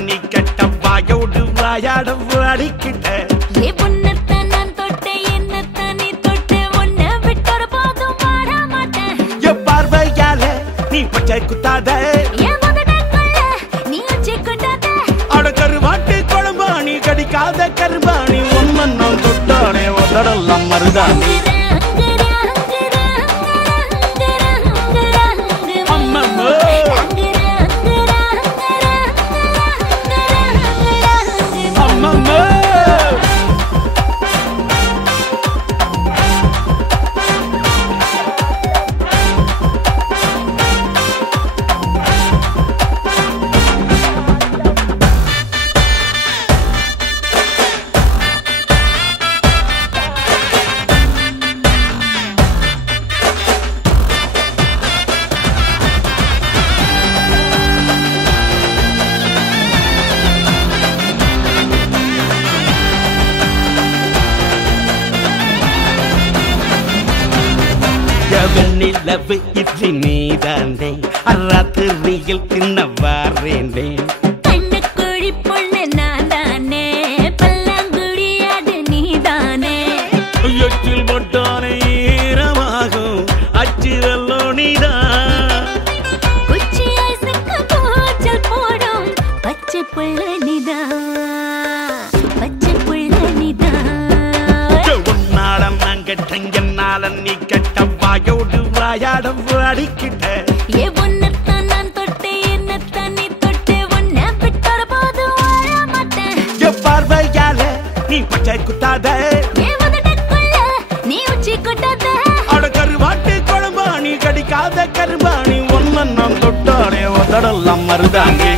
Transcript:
நீ கெட்ட வாயோடு வாயாட வாடிக்கிட்ட பார்வையால நீ பச்சை குத்தாத அட கருவாட்டு குழம்பாணி கடிக்காத கருவாணி ஒன்னன் நான் தொட்டானே உதடெல்லாம் மருதாணி நிலவு இட்லி நீதாண்டே ராத்திரியில் தின்ன வாரேண்டே கண்ணுக்குழி பொண்ணு நான் தானே பல்லாங்குழியாடு நீதானே எச்சில் போட்டானே ஈரமாகும் அச்சிரல்லோ நீதான் குச்சி ஐசுக்கு கூச்சல் போடும் பச்சை புள்ள நீதான் பச்சை புள்ள நீதான் உன்னாடம் நான் கெட்டேன் என்னால நீ கெட்ட வாயோடு வாயாட வாடிக்கிட்ட ஒன்னத்தான் நான் தொட்டேன் என்னத்தான் நீ தொட்டு ஒன்ன விட்டொரு போது வாழ மாட்டேன் பார்வையால நீ பச்சை குத்தாத நீ உச்சி கொட்டாத அட கருவாட்டு குழம்பாணி கடிக்காத கருவாணி ஒன்னன் நான் தொட்டானே உதடெல்லாம் மருதாணி